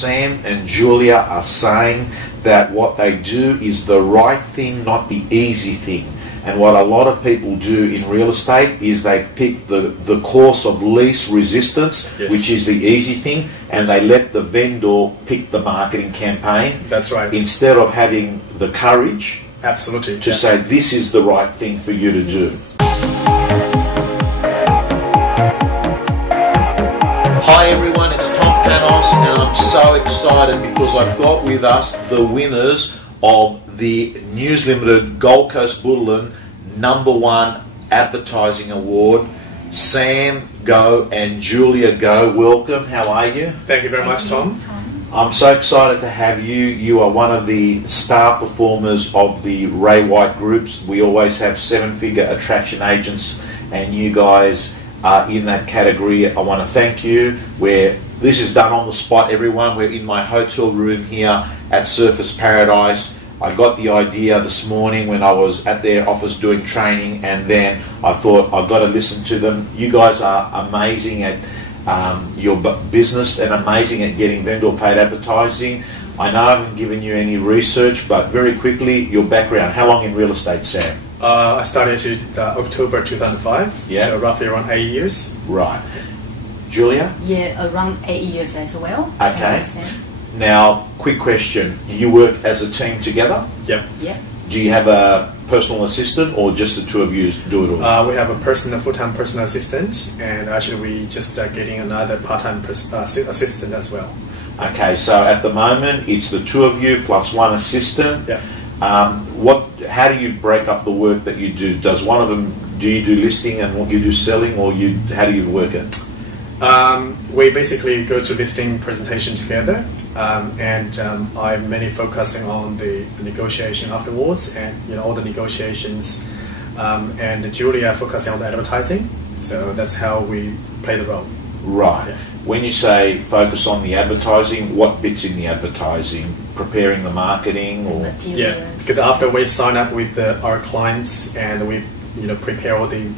Sam and Julia are saying that what they do is the right thing, not the easy thing. And what a lot of people do in real estate is they pick the course of least resistance, yes. which is the easy thing, and yes. they let the vendor pick the marketing campaign. That's right. Instead of having the courage absolutely to say this is the right thing for you to do. Hi everyone, it's Tom Panos, and I'm so excited because I've got with us the winners of the News Limited Gold Coast Bulletin #1 Advertising Award, Sam Guo and Julia Kuo. Welcome, how are you? Thank you very much, Tom. I'm so excited to have you. You are one of the star performers of the Ray White groups. We always have 7-figure attraction agents, and you guys are in that category. I want to thank you. This is done on the spot, everyone. We're in my hotel room here at Surfers Paradise. I got the idea this morning when I was at their office doing training, and then I thought I've got to listen to them. You guys are amazing at your business and amazing at getting vendor paid advertising. I know I haven't given you any research, but very quickly, your background. How long in real estate, Sam? I started in October 2005, yeah. So roughly around 8 years. Right. Julia? Yeah, around 8 years as well. Okay. Now, quick question. You work as a team together? Yeah. Yeah. Do you have a personal assistant or just the two of you do it all? We have a full-time personal assistant, and actually we just getting another part-time assistant as well. Okay, so at the moment it's the two of you plus one assistant. Yeah. How do you break up the work that you do? Does one of them, do you do listing and what you do selling, or how do you work it? We basically go to listing presentation together, and I'm mainly focusing on the negotiation afterwards, and all the negotiations, and Julia focusing on the advertising. So that's how we play the role. Right. Yeah. When you say focus on the advertising, what bits in the advertising? Preparing the marketing, or materials. Yeah, because after we sign up with our clients and we prepare all the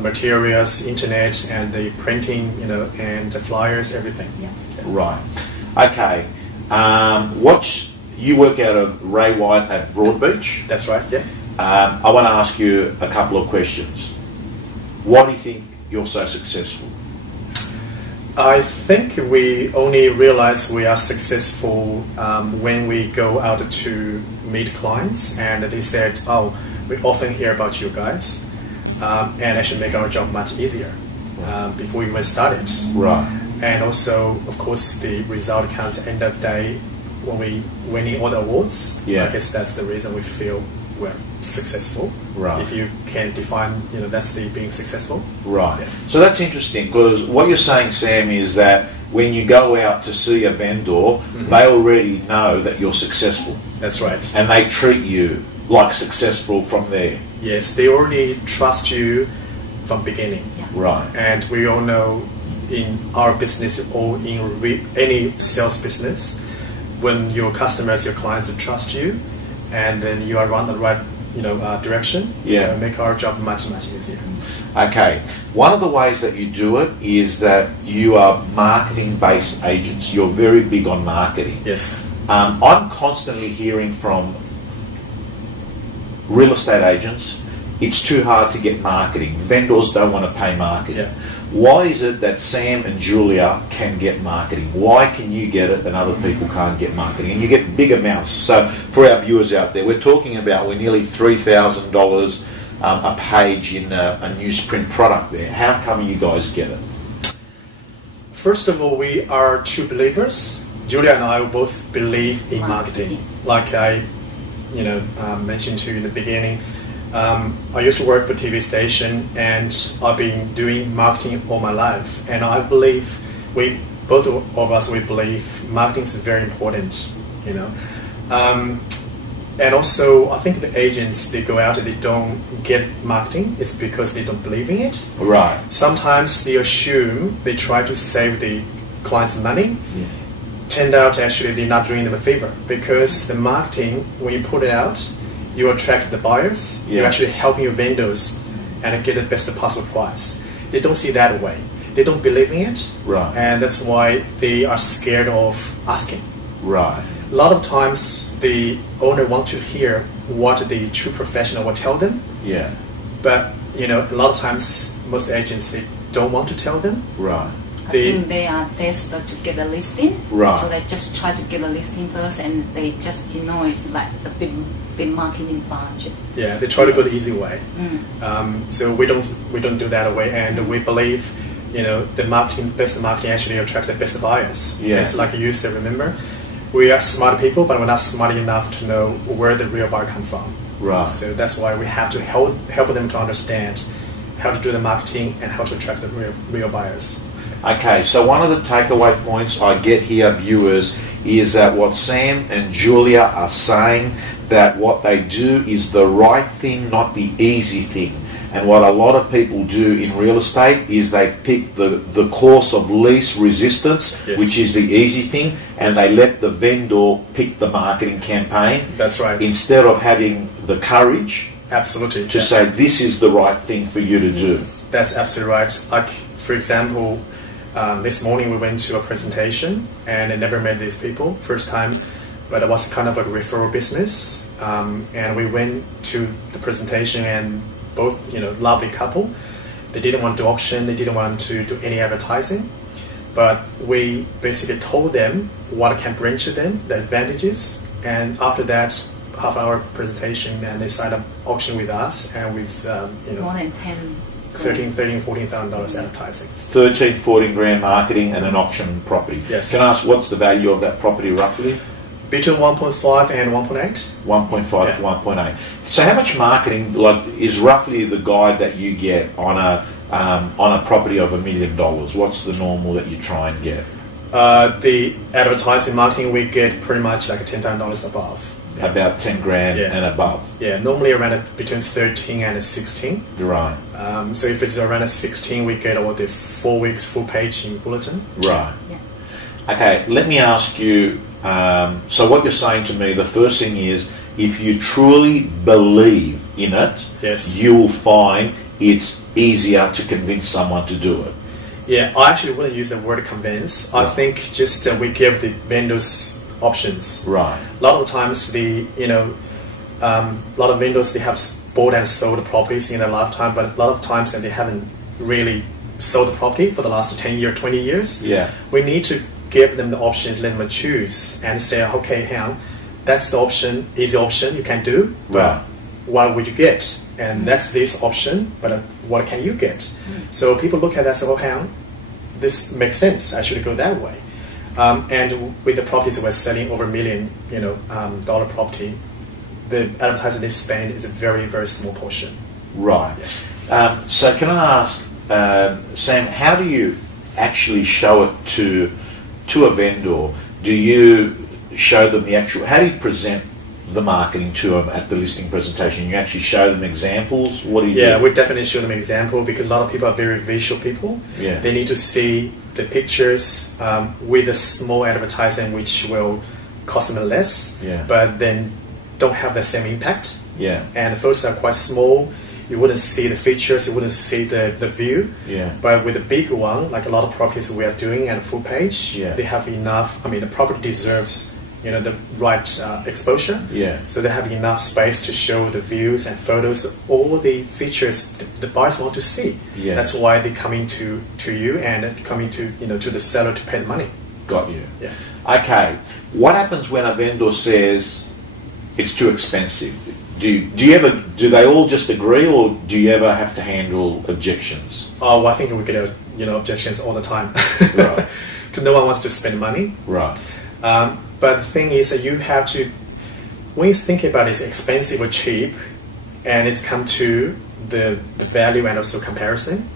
materials, internet, and the printing, and the flyers, everything. Yeah. Right. Okay. You work out of Ray White at Broadbeach. That's right. Yeah. I want to ask you a couple of questions. Why do you think you're so successful? I think we only realize we are successful when we go out to meet clients, and they said, "Oh, we often hear about you guys, and it should make our job much easier before we even started." Right. And also, of course, the result counts at the end of the day when we winning all the awards. Yeah. I guess that's the reason we feel we're successful. Right. If you can define, that's the being successful. Right. Yeah. So that's interesting, because what you're saying, Sam, is that when you go out to see a vendor, they already know that you're successful. That's right. And they treat you like successful from there. Yes, they already trust you from beginning. Yeah. Right. And we all know in our business or in any sales business, when your customers, your clients trust you, and then you are on the right direction, yeah. So make our job much, much easier. Okay. One of the ways that you do it is that you are marketing-based agents. You're very big on marketing. Yes. I'm constantly hearing from real estate agents, it's too hard to get marketing. Vendors don't want to pay marketing. Yeah. Why is it that Sam and Julia can get marketing? Why can you get it and other people can't get marketing? And you get big amounts. So for our viewers out there, we're talking about we're nearly $3,000 a page in a newsprint product there. How come you guys get it? First of all, we are true believers. Julia and I both believe in marketing. Like I mentioned to you in the beginning, I used to work for a TV station, and I've been doing marketing all my life. And I believe both of us believe marketing is very important. And also, I think the agents, they go out and they don't get marketing. It's because they don't believe in it. Right. Sometimes they assume they try to save the client's money. Yeah. Turned out actually they're not doing them a favor, because the marketing, when you put it out, you attract the buyers. Yeah. You're actually helping your vendors and get the best possible price. They don't see that way. they don't believe in it, Right. and that's why they are scared of asking. Right. A lot of times, the owner wants to hear what the true professional will tell them, Yeah. but a lot of times, most agents they don't want to tell them. Right. I think they are desperate to get a listing, Right. so they just try to get a listing first, and they just it's like a big marketing budget. Yeah, they try to go the easy way. Mm. So we don't do that way, and we believe, the best marketing actually attract the best buyers. Yeah. It's like you said. Remember, we are smart people, but we're not smart enough to know where the real buyer come from. Right. So that's why we have to help them to understand how to do the marketing and how to attract the real buyers. Okay, so one of the takeaway points I get here, viewers, is that what Sam and Julia are saying, that what they do is the right thing, not the easy thing. And what a lot of people do in real estate is they pick the course of least resistance, Yes. which is the easy thing, and they let the vendor pick the marketing campaign That's right. instead of having the courage Absolutely. to say this is the right thing for you to do. That's absolutely right. Like, for example, this morning we went to a presentation and I never met these people first time, but it was kind of a referral business. And we went to the presentation and both, lovely couple. They didn't want to auction. They didn't want to do any advertising. But we basically told them what it can bring to them, the advantages. And after that, half-hour presentation, and they signed up auction with us and with, More than 10. $14,000 advertising. 13, 14 grand marketing and an auction property. Yes. Can I ask what's the value of that property roughly? Between 1.5 and 1.8. 1.5 Yeah. to 1.8. So how much marketing is roughly the guide that you get on a property of $1 million? What's the normal that you try and get? The advertising marketing we get pretty much like $10,000 above. Yeah. About 10 grand Yeah. and above. Yeah, normally around between 13 and 16. Right. So if it's around 16, we get all the 4 weeks full page in bulletin. Right. Yeah. Okay, let me ask you, so what you're saying to me, the first thing is, if you truly believe in it, Yes. you will find it's easier to convince someone to do it. Yeah, I actually wouldn't use the word convince. I Right. think just we give the vendors options. Right. A lot of times a lot of vendors, they have bought and sold properties in their lifetime, but a lot of times they haven't really sold the property for the last 10 years, 20 years. Yeah. We need to give them the options, let them choose, and say, okay, hang on, that's the option, easy option you can do, but Right. what would you get? And that's this option, but what can you get? So people look at that and say, oh, hang on, this makes sense, I should go that way. And with the properties we're selling over $1 million, dollar property, the advertising they spend is a very, very small portion. Right. So can I ask, Sam, how do you actually show it to a vendor? Do you show them the actual, how do you present the marketing to them at the listing presentation? You actually show them examples? What do you Yeah, do? we definitely show them example because a lot of people are very visual people. Yeah. They need to see the pictures with a small advertising which will cost them less, Yeah. but then don't have the same impact. Yeah. And the photos are quite small. You wouldn't see the features, you wouldn't see the view. Yeah. But with a big one, like a lot of properties we are doing and full page, Yeah. they have enough. I mean, the property deserves the right exposure. Yeah. So they have enough space to show the views and photos, all the features the buyers want to see. Yeah. That's why they coming to you and coming to to the seller to pay the money. Got you. Yeah. Okay. What happens when a vendor says it's too expensive? Do they all just agree, or do you ever have to handle objections? Oh, well, I think we get objections all the time. Right. Because no one wants to spend money. Right. But the thing is that you have to, when you think about it's expensive or cheap, and it's come to the value and also comparison.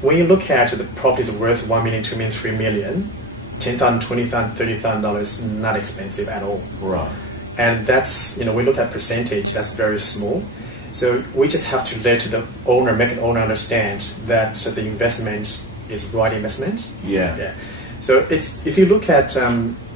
When you look at the properties worth $1 million, $2 million, $3 million, $10,000, $20,000, $30,000, not expensive at all. Right. And that's, we look at percentage, that's very small. So we just have to let the owner, make an owner understand that the investment is right investment. Yeah. Yeah. So if you look at,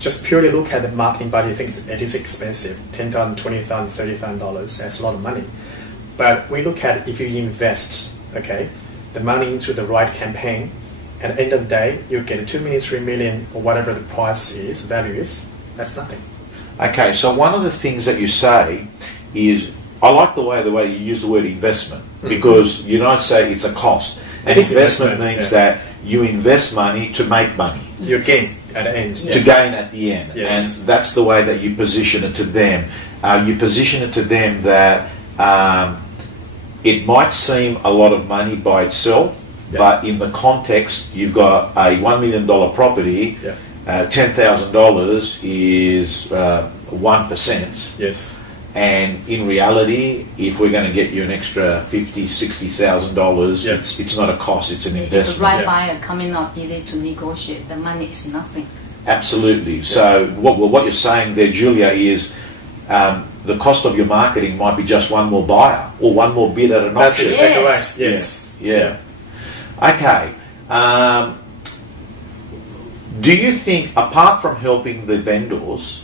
just purely look at the marketing budget, I think it is expensive, $10,000, $20,000, $30,000, that's a lot of money. But we look at if you invest, okay, the money into the right campaign, at the end of the day, you get 2 million, 3 million, or whatever the price is, value is. That's nothing. Okay, so one of the things that you say is, I like the way you use the word investment, because you don't say it's a cost. An investment means that you invest money to make money. You gain at the end. To gain at the end. Yes. And that's the way that you position it to them. You position it to them that it might seem a lot of money by itself, but in the context, you've got a $1 million property, $10,000 is 1%. Yes. And in reality, if we're going to get you an extra $50,000, $60,000, it's not a cost; it's an investment. If the right buyer coming up easy to negotiate, the money is nothing. Absolutely. So what you're saying there, Julia, is the cost of your marketing might be just one more buyer or one more bid at an auction. That's exactly right. Yes. Yeah. Okay. Do you think, apart from helping the vendors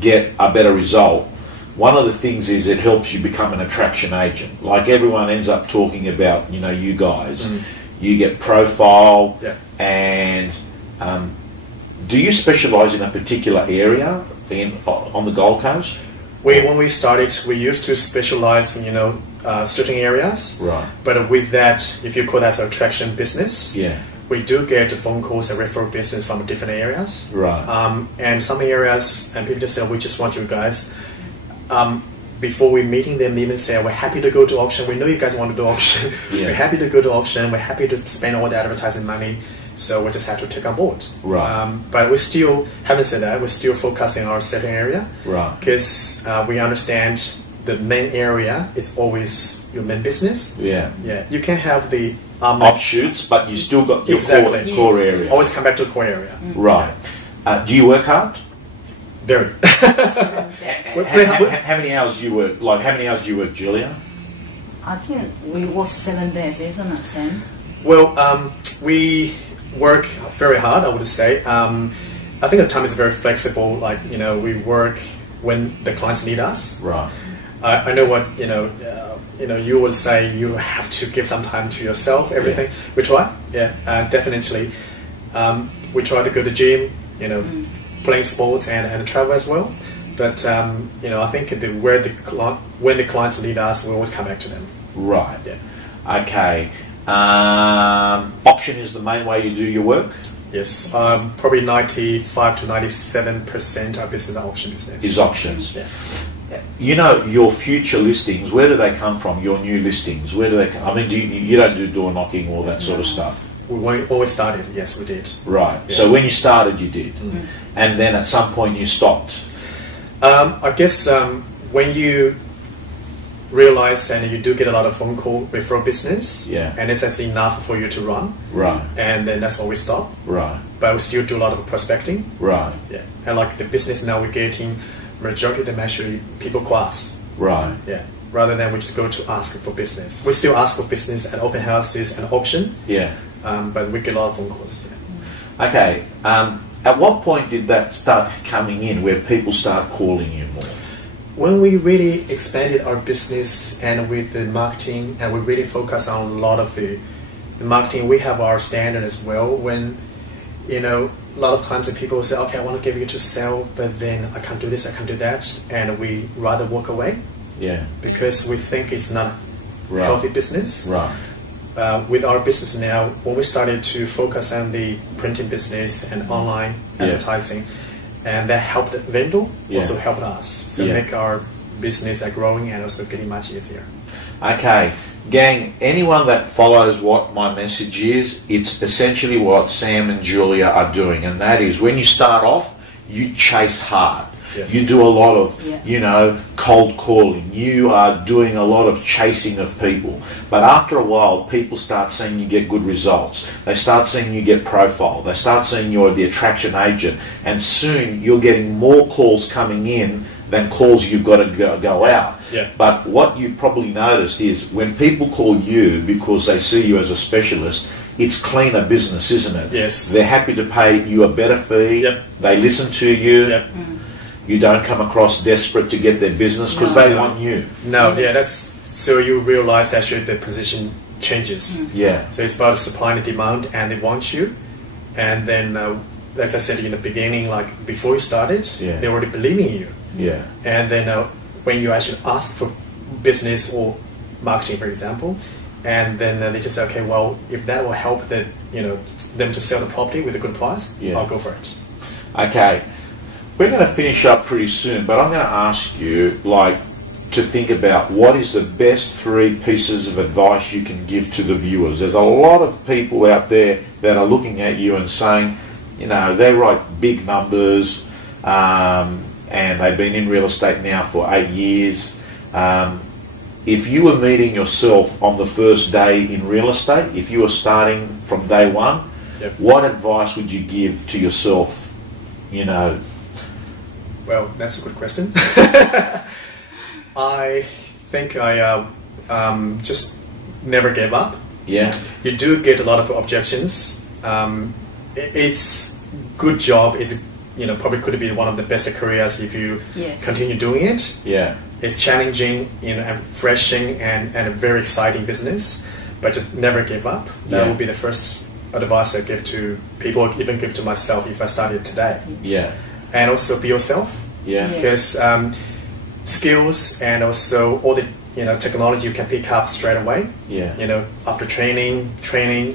get a better result, one of the things is it helps you become an attraction agent? Like everyone ends up talking about, you guys. You get profile, and do you specialise in a particular area on the Gold Coast? When we started, we used to specialize in certain areas. Right. But with that, if you call that an attraction business, we do get phone calls and referral business from different areas. Right. And some areas, and people just say, we just want you guys. Before we meeting them, even say, we're happy to go to auction. We know you guys want to do auction. We're happy to go to auction. We're happy to spend all the advertising money. So we just have to take on board. Right. But we still, having said that, we're still focusing on our certain area. Right. Because we understand the main area is always your main business. Yeah. Yeah. You can have the offshoots, but you still got your core area. Always come back to the core area. Right. Do you work hard? Very. How many hours do you work? Like, how many hours do you work, Julia? I think we work 7 days, isn't it, Sam? Well, we work very hard, I would say. I think the time is very flexible. Like, we work when the clients need us. Right. I know what, you would say you have to give some time to yourself, everything. We try, definitely. We try to go to the gym, playing sports and travel as well. But, I think when the clients need us, we always come back to them. Right. Yeah. Okay. Auction is the main way you do your work? Yes. Probably 95 to 97% of business auction business. Is auctions. Yeah. Your future listings, where do they come from? Your new listings, where do they come? I mean, you don't do door knocking or that sort of stuff? We always started, yes, we did. Right. Yes. So when you started, you did. And then at some point you stopped. I guess when you realize and you do get a lot of phone call referral business, and it's actually enough for you to run, right? And then that's when we stop, right? But we still do a lot of prospecting, right? Yeah, and like the business now we're getting, majority of them actually people call us, right? Yeah, rather than we just go to ask for business. We still ask for business at open houses and auction, but we get a lot of phone calls. Yeah. Okay. At what point did that start coming in, where people start calling you more? When we really expanded our business and with the marketing, and we really focus on a lot of the marketing, we have our standard as well. When, a lot of times the people say, okay, I want to give you to sell, but then I can't do this, I can't do that, and we rather walk away. Yeah. Because we think it's not a healthy business. Right. With our business now, when we started to focus on the printing business and online advertising, and that helped the vendor, also helped us. So make our business growing and also getting much easier. Okay. Gang, anyone that follows what my message is, it's essentially what Sam and Julia are doing. And that is, when you start off, you chase hard. Yes. You do a lot of, cold calling. You are doing a lot of chasing of people. But after a while, people start seeing you get good results. They start seeing you get profile. They start seeing you're the attraction agent. And soon, you're getting more calls coming in than calls you've got to go out. Yeah. But what you probably noticed is when people call you because they see you as a specialist, it's cleaner business, isn't it? Yes. They're happy to pay you a better fee. Yep. They listen to you. Yep. You don't come across desperate to get their business because they want you. No, that's so you realize actually the position changes. Yeah. So it's about supply and demand, and they want you. And then, as I said in the beginning, like before you started, they already believe in you. Yeah. And then when you actually ask for business or marketing, for example, and then they just say, okay, well, if that will help them to sell the property with a good price, I'll go for it. Okay. We're going to finish up pretty soon, but I'm going to ask you, to think about what is the best 3 pieces of advice you can give to the viewers. There's a lot of people out there that are looking at you and saying, they write big numbers, and they've been in real estate now for 8 years. If you were meeting yourself on the first day in real estate, if you were starting from day one, what advice would you give to yourself? Well, that's a good question. I think I just never gave up. Yeah. You do get a lot of objections. It's good job. It's probably could be one of the best careers if you continue doing it. Yeah. It's challenging, and refreshing, and a very exciting business. But just never give up. That would be the first advice I give to people, even give to myself if I started today. Yeah. And also be yourself. Yeah. Because skills and also all the technology you can pick up straight away. Yeah. After training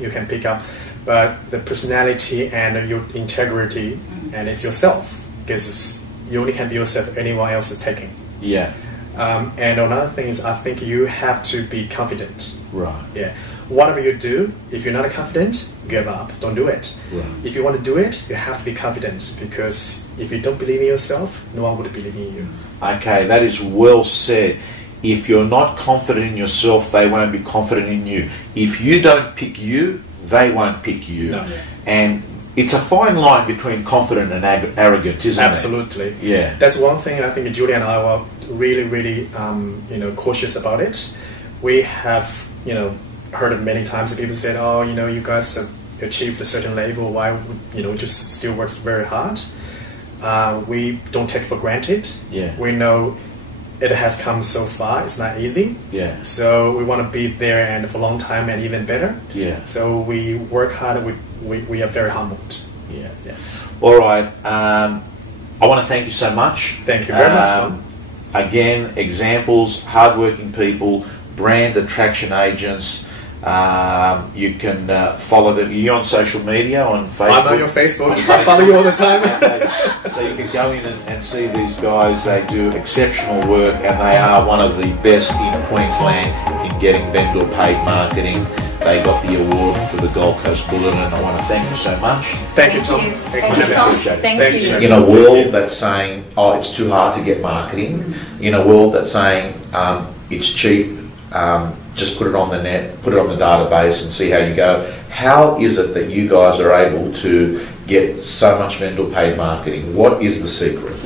you can pick up, but the personality and your integrity and it's yourself, because you only can be yourself. Anyone else is taking. Yeah. And another thing is, I think you have to be confident. Right. Yeah. Whatever you do, if you're not confident, give up. Don't do it. Right. If you want to do it, you have to be confident, because if you don't believe in yourself, no one would believe in you. Okay, that is well said. If you're not confident in yourself, they won't be confident in you. If you don't pick you, they won't pick you. No. And it's a fine line between confident and arrogant, isn't Absolutely. it? Yeah. That's one thing I think Julia and I were really, really, cautious about it. We have, heard it many times that people said, oh, you guys have achieved a certain level. Why would, just still works very hard. We don't take it for granted. Yeah. We know it has come so far. It's not easy. Yeah. So we want to be there and for a long time and even better. Yeah. So we work hard. We are very humbled. Yeah. Yeah. All right. I want to thank you so much. Thank you very much. Again, examples, hardworking people, brand attraction agents. You can follow them. You're on social media, on Facebook. I'm on your Facebook. I follow you all the time. So you can go in and see these guys. They do exceptional work, and they are one of the best in Queensland in getting vendor paid marketing. They got the award for the Gold Coast Bulletin, and I want to thank you so much. Thank you, Tom. Thank you, Tom. Thank you. In a world that's saying, oh, it's too hard to get marketing, in a world that's saying it's cheap, just put it on the net, put it on the database and see how you go. How is it that you guys are able to get so much vendor paid marketing? What is the secret?